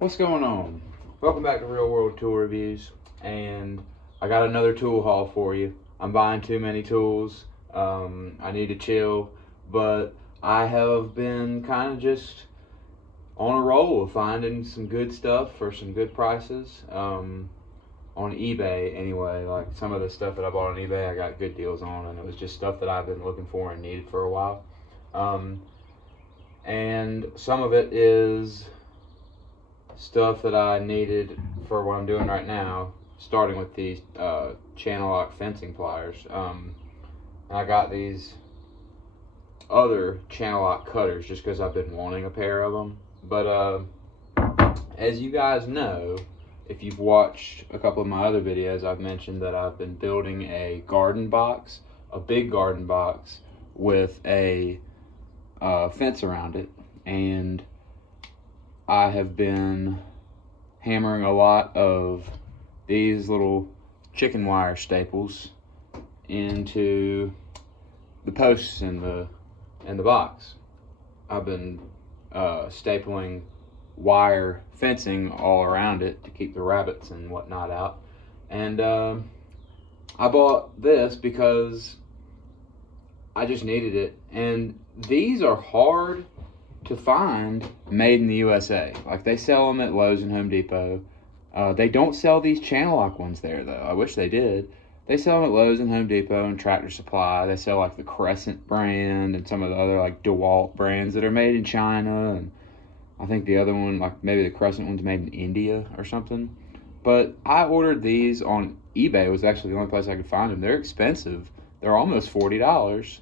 What's going on? Welcome back to Real World Tool Reviews, and I got another tool haul for you. I'm buying too many tools. I need to chill, but I have been kind of just on a roll of finding some good stuff for some good prices. On eBay anyway. Like some of the stuff that I bought on eBay I got good deals on, and it was just stuff that I've been looking for and needed for a while. And some of it is stuff that I needed for what I'm doing right now, starting with these channel lock fencing pliers. And I got these other channel lock cutters just because I've been wanting a pair of them. But as you guys know, if you've watched a couple of my other videos, I've mentioned that I've been building a garden box, a big garden box with a fence around it, and I have been hammering a lot of these little chicken wire staples into the posts in the box. I've been stapling wire fencing all around it to keep the rabbits and whatnot out. And I bought this because I just needed it. And these are hard to find made in the USA. Like, they sell them at Lowe's and Home Depot. They don't sell these channel lock ones there, though. I wish they did. They sell them at Lowe's and Home Depot and Tractor Supply. They sell like the Crescent brand and some of the other like DeWalt brands that are made in China, and I think the other one, like maybe the Crescent one's made in India or something. But I ordered these on eBay. It was actually the only place I could find them. They're expensive. They're almost $40.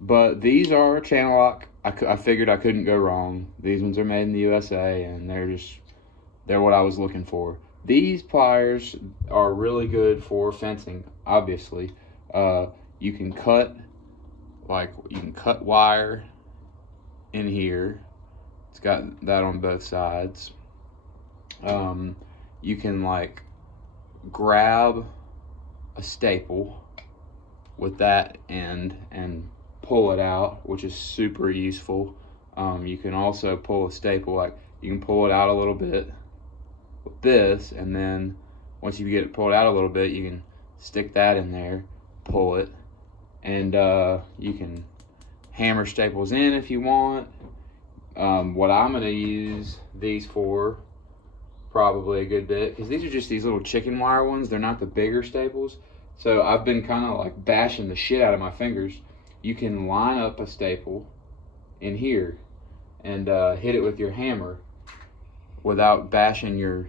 But these are channel lock. I figured I couldn't go wrong. These ones are made in the USA, and they're what I was looking for. These pliers are really good for fencing, obviously. You can cut wire in here. It's got that on both sides. You can like grab a staple with that end and pull it out, which is super useful. You can also pull a staple, like you can pull it out a little bit with this, and then once you get it pulled out a little bit, you can stick that in there, pull it, and you can hammer staples in if you want. What I'm going to use these for probably a good bit, because these are just these little chicken wire ones. They're not the bigger staples. So I've been kind of like bashing the shit out of my fingers. You can line up a staple in here and hit it with your hammer without bashing your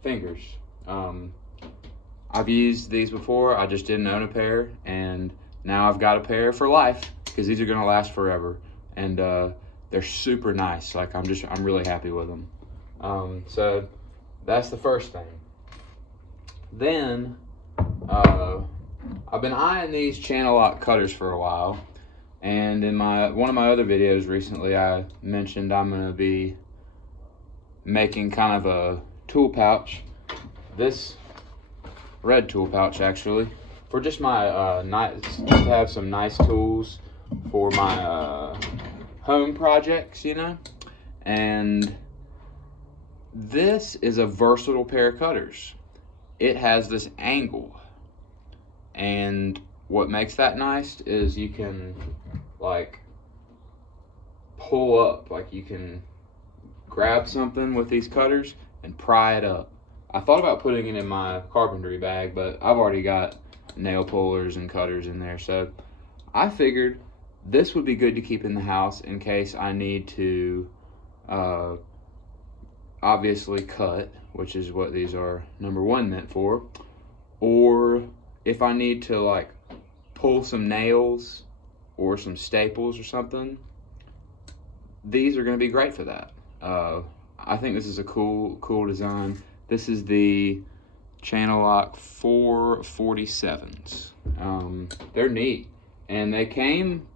fingers. I've used these before. I just didn't own a pair, and now I've got a pair for life because these are going to last forever. And they're super nice. Like, I'm really happy with them. So that's the first thing. Then I've been eyeing these channel lock cutters for a while, and in one of my other videos recently, I mentioned I'm going to be making kind of a tool pouch. This red tool pouch, actually, for just my just to have some nice tools for my home projects, you know. And this is a versatile pair of cutters. It has this angle, and what makes that nice is you can like pull up, like you can grab something with these cutters and pry it up. I thought about putting it in my carpentry bag, but I've already got nail pullers and cutters in there, so I figured this would be good to keep in the house in case I need to obviously cut, which is what these are number one meant for, or if I need to like pull some nails or some staples or something. These are going to be great for that. I think this is a cool design. This is the channel lock 447s. They're neat, and they came,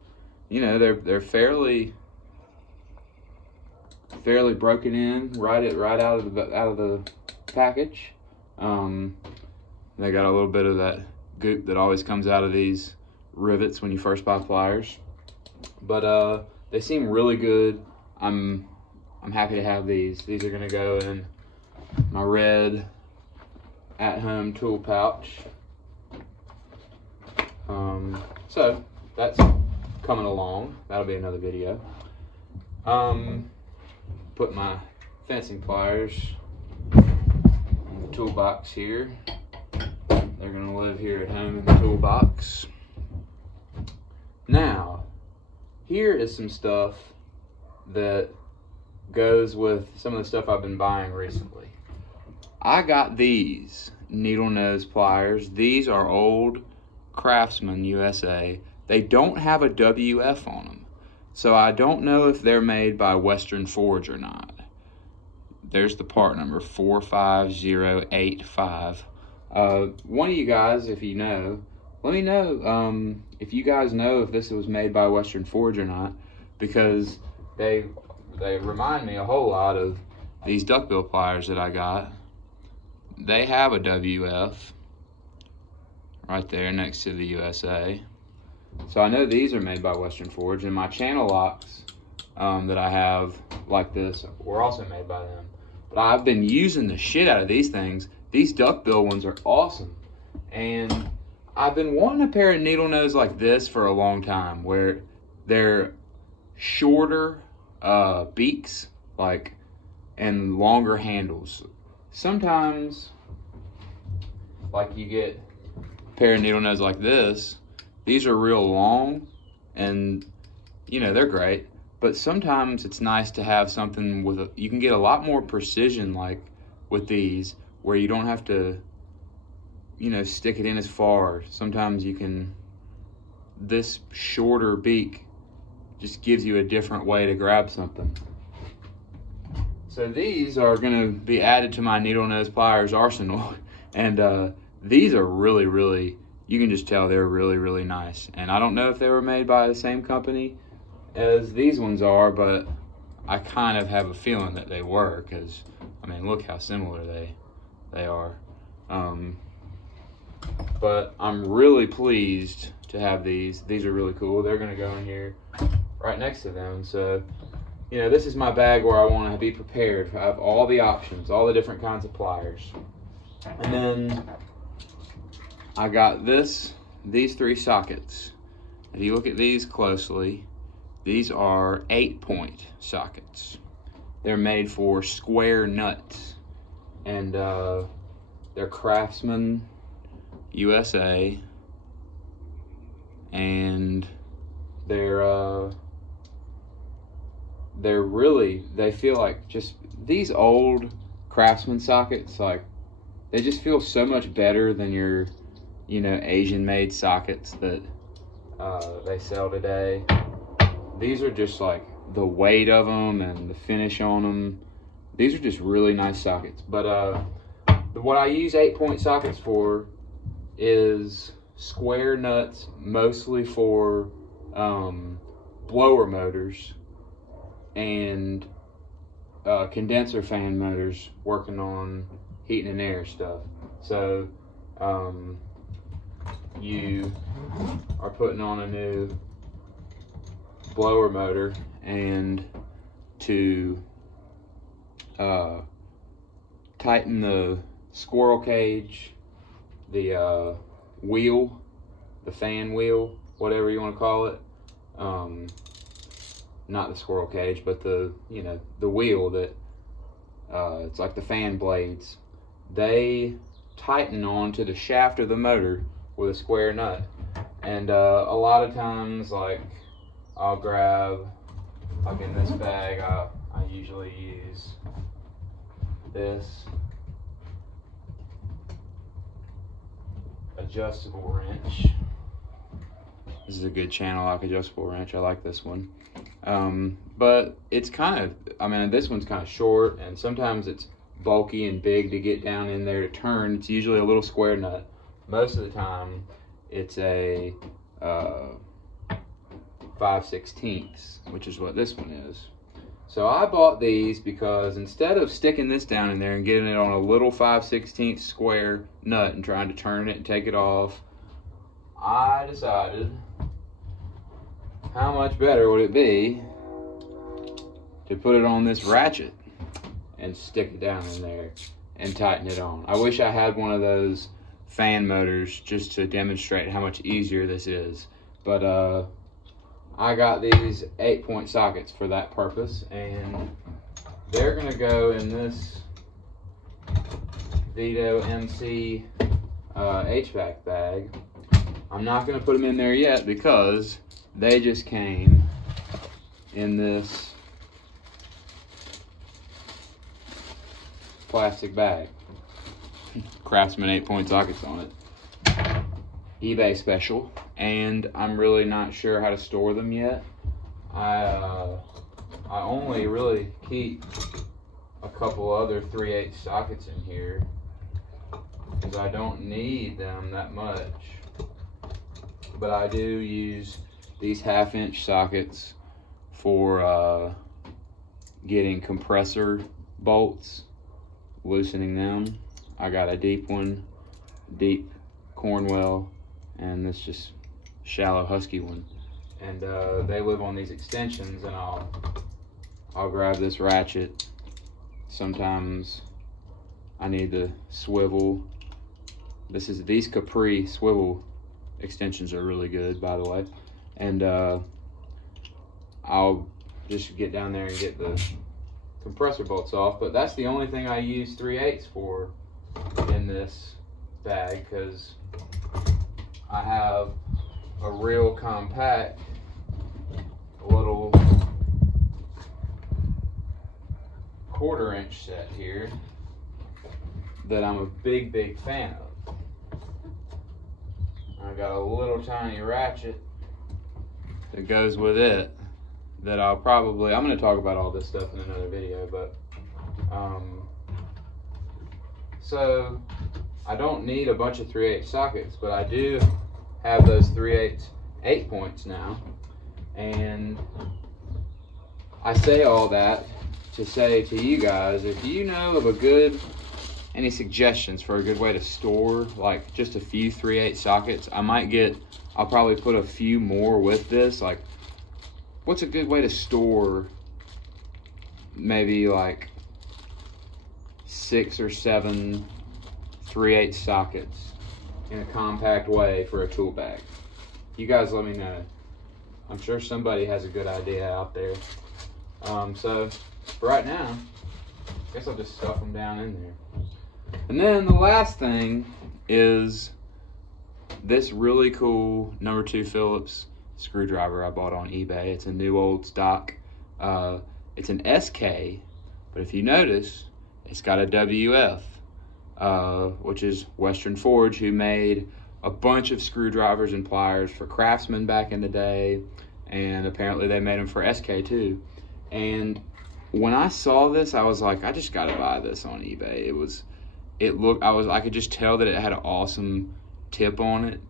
you know, they're fairly broken in right out of the package. They got a little bit of that goop that always comes out of these rivets when you first buy pliers, but they seem really good. I'm I'm happy to have these. These are gonna go in my red at-home tool pouch. So that's coming along. That'll be another video. Put my fencing pliers in the toolbox here. They're gonna live here at home in the toolbox. Now, here is some stuff that goes with some of the stuff I've been buying recently. I got these needle nose pliers. These are old Craftsman USA. They don't have a WF on them, so I don't know if they're made by Western Forge or not. There's the part number, 45085. One of you guys, if you know, let me know if you guys know if this was made by Western Forge or not, because they remind me a whole lot of these duckbill pliers that I got. They have a WF right there next to the USA. So I know these are made by Western Forge, and my channel locks that I have like this were also made by them. But I've been using the shit out of these things. These duckbill ones are awesome. And I've been wanting a pair of needle nose like this for a long time, where they're shorter beaks, like, and longer handles. Sometimes, like, you get a pair of needle nose like this. These are real long, and you know, they're great. But sometimes it's nice to have something with you can get a lot more precision, like with these, where you don't have to, you know, stick it in as far. Sometimes you can, this shorter beak just gives you a different way to grab something. So these are gonna be added to my needle nose pliers arsenal. And these are really, really, you can just tell they're really, really nice. And I don't know if they were made by the same company as these ones are, but I kind of have a feeling that they were, because I mean, look how similar they are. But I'm really pleased to have these. These are really cool. They're gonna go in here right next to them. So, you know, this is my bag where I want to be prepared. I have all the options, all the different kinds of pliers. And then I got these 3 sockets. If you look at these closely, these are 8-point sockets. They're made for square nuts, and they're Craftsman USA, and they're really, they feel like just these old Craftsman sockets, like, they just feel so much better than your, you know, Asian made sockets that they sell today. These are just like the weight of them and the finish on them. These are just really nice sockets. But what I use 8-point sockets for is square nuts, mostly for blower motors and condenser fan motors, working on heating and air stuff. So you are putting on a new blower motor, and to tighten the squirrel cage, the wheel, the fan wheel, whatever you want to call it, not the squirrel cage, but the, you know, the wheel that it's like the fan blades, they tighten onto the shaft of the motor with a square nut. And a lot of times, like, I'll grab, like in this bag, I usually use this adjustable wrench. This is a good channel lock adjustable wrench. I like this one. But it's kind of, I mean, this one's kind of short, and sometimes it's bulky and big to get down in there to turn. It's usually a little square nut. Most of the time, it's a 5/16, which is what this one is. So I bought these because instead of sticking this down in there and getting it on a little 5/16 square nut and trying to turn it and take it off, I decided how much better would it be to put it on this ratchet and stick it down in there and tighten it on. I wish I had one of those fan motors just to demonstrate how much easier this is. But I got these 8-point sockets for that purpose, and they're gonna go in this Vito MC HVAC bag. I'm not gonna put them in there yet because they just came in this plastic bag. Craftsman 8-point sockets on it. eBay special, and I'm really not sure how to store them yet. I only really keep a couple other 3/8 sockets in here because I don't need them that much. But I do use these 1/2-inch sockets for getting compressor bolts, loosening them. I got a deep one, deep Cornwell, and this just shallow Husky one. And they live on these extensions, and I'll grab this ratchet. Sometimes I need the swivel. These Capri swivel extensions are really good, by the way. And I'll just get down there and get the compressor bolts off. But that's the only thing I use 3/8 for in this bag, because I have a real compact little 1/4-inch set here that I'm a big fan of. I got a little tiny ratchet that goes with it that I'm going to talk about all this stuff in another video, but so I don't need a bunch of 3/8 sockets, but I do have those 3/8 8-points now. And I say all that to say to you guys, if you know of any suggestions for a good way to store like just a few 3/8 sockets, I'll probably put a few more with this. Like, what's a good way to store maybe like 6 or 7 3/8 sockets in a compact way for a tool bag? You guys let me know. I'm sure somebody has a good idea out there. So for right now, I guess I'll just stuff them down in there. And then the last thing is this really cool number 2 Phillips screwdriver I bought on eBay. It's a new old stock. It's an SK, but if you notice, it's got a WF, which is Western Forge, who made a bunch of screwdrivers and pliers for Craftsman back in the day, and apparently they made them for SK too. And when I saw this, I was like, I just gotta buy this on eBay. I could just tell that it had an awesome tip on it.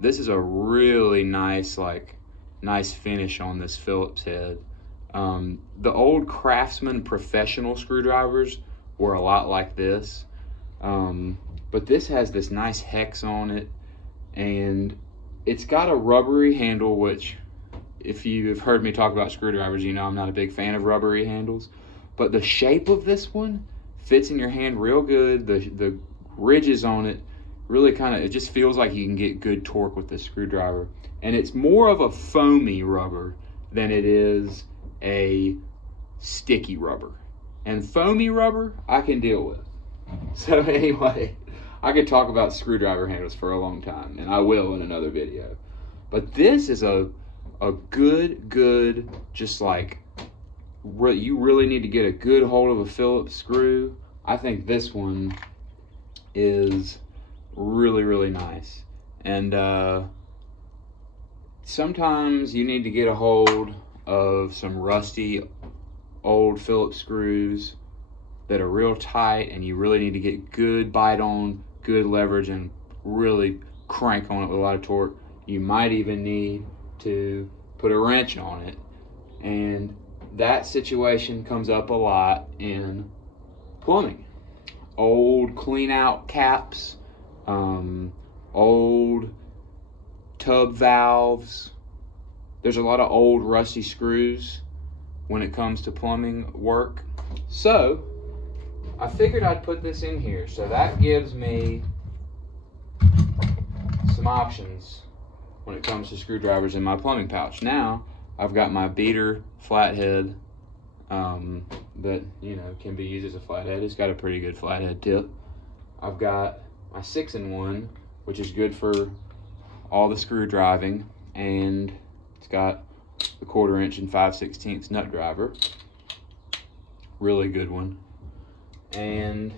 This is a really nice finish on this Phillips head. The old Craftsman professional screwdrivers were a lot like this, but this has this nice hex on it, and it's got a rubbery handle, which if you've heard me talk about screwdrivers, you know I'm not a big fan of rubbery handles, but the shape of this one fits in your hand real good. The ridges on it really it just feels like you can get good torque with this screwdriver. And it's more of a foamy rubber than it is a sticky rubber. And foamy rubber, I can deal with. So anyway, I could talk about screwdriver handles for a long time, and I will in another video. But this is a good, just like, you really need to get a good hold of a Phillips screw. I think this one is really nice. And sometimes you need to get a hold of some rusty old Phillips screws that are real tight, and you really need to get good bite on, good leverage, and really crank on it with a lot of torque. You might even need to put a wrench on it, and that situation comes up a lot in plumbing. Old clean out caps, old tub valves. There's a lot of old rusty screws when it comes to plumbing work. So I figured I'd put this in here, so that gives me some options when it comes to screwdrivers in my plumbing pouch. Now I've got my beater flathead that, you know, can be used as a flathead. It's got a pretty good flathead tip. I've got my 6-in-1, which is good for all the screw driving, and it's got the 1/4 inch and 5/16 nut driver. Really good one. And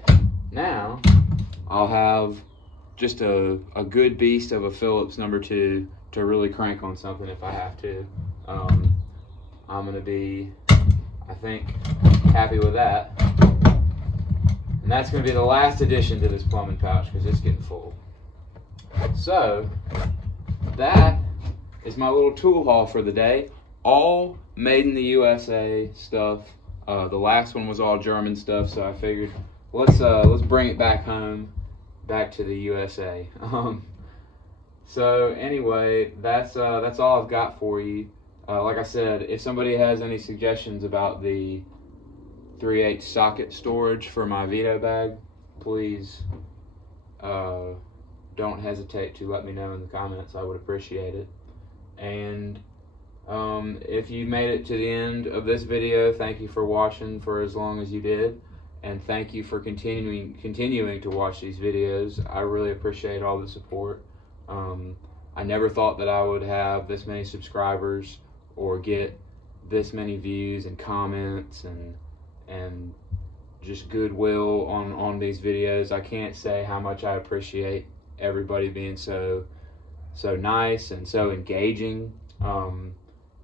now I'll have just a good beast of a Phillips #2 to really crank on something if I have to. I'm gonna be, I think, happy with that. And that's gonna be the last addition to this plumbing pouch because it's getting full. So that is my little tool haul for the day. All made in the USA stuff. The last one was all German stuff, so I figured let's bring it back home, back to the USA. So anyway, that's all I've got for you. Like I said, if somebody has any suggestions about the 3/8 socket storage for my Vito bag, please don't hesitate to let me know in the comments. I would appreciate it. And if you made it to the end of this video, thank you for watching for as long as you did, and thank you for continuing to watch these videos. I really appreciate all the support. I never thought that I would have this many subscribers or get this many views and comments and just goodwill on these videos. I can't say how much I appreciate everybody being so nice and so engaging.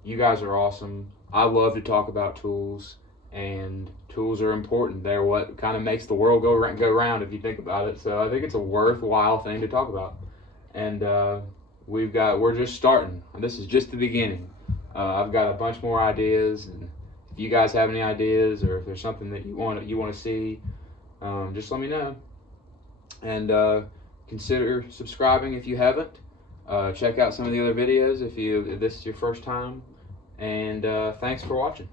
You guys are awesome. I love to talk about tools, and tools are important. They're what kind of makes the world go round if you think about it. So I think it's a worthwhile thing to talk about. And we're just starting. This is just the beginning. I've got a bunch more ideas, and if you guys have any ideas or if there's something that you want to see, just let me know. And consider subscribing if you haven't. Check out some of the other videos if this is your first time. And thanks for watching.